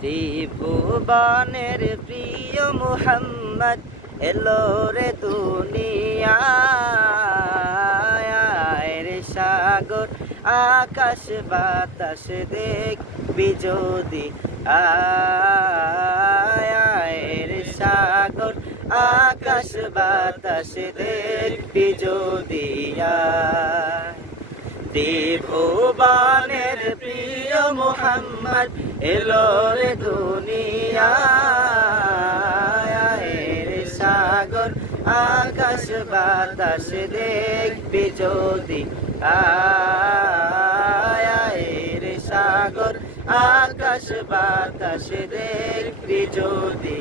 ত্রিভুবনের প্রিয় মুহাম্মদ এলো রে দুনিয়ায় রে সাগর আকাশ বাতাস দেখবি যদি আয় রে সাগর আকাশ বাতাস দেখবি যদি ত্রিভুবনের প্রিয় মুহাম্মদ এলো রে দুনিয়ায় রে সাগর আকাশ বাতাস দেখবি যদি আয় রে সাগর আকাশ বাতাস দেখবি যদি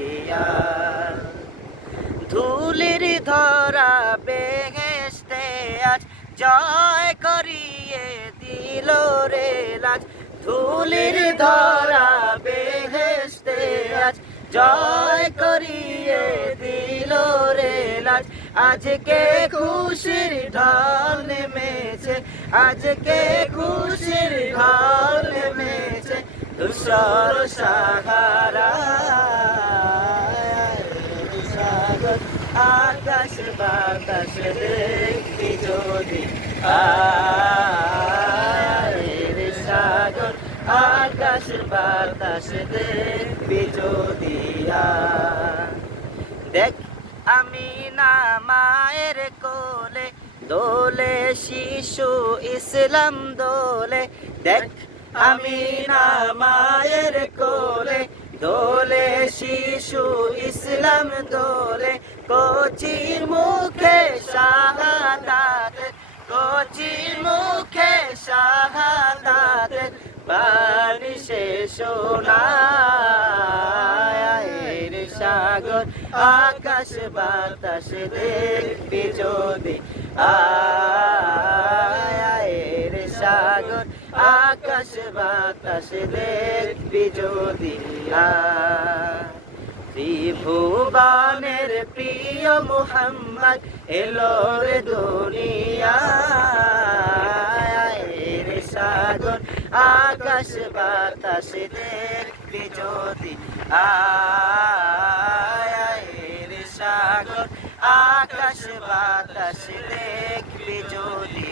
ধুলির ধরা বেহেশতে আজ জয় করিয়ে দিল রে লাজ ধুলির ধরা বেহেশতে আজ জয় করিয়ে দিল রে লাজ আজকে খুশির ঢল নেমেছে আজকে খুশির ঢল নেমেছে ধূসর সাহারা আকাশ বাতাস দেখবি যদি রে সাগর আকাশ বাতাস দেখবি যদি দেখ আমি না মায়ের কোলে দোলে শিশু ইসলাম দোলে দেখ আমি না মায়ের কোলে দোলে শিশু ইসলাম দোলে কচি মুখে শাহাদাত কচি মুখে শাহাদাত বাণী সে শোনায় রে সাগর আকাশ বাতাস দেখবি যদি আয় রে সাগর আকাশ বাতাস দেখবি যদি ত্রিভুবনের প্রিয় মুহাম্মদ এলো রে দুনিয়ায় রে সাগর আকাশ বাতাস দেখবি যদি আয় রে সাগর আকাশ বাতাস দেখবি যদি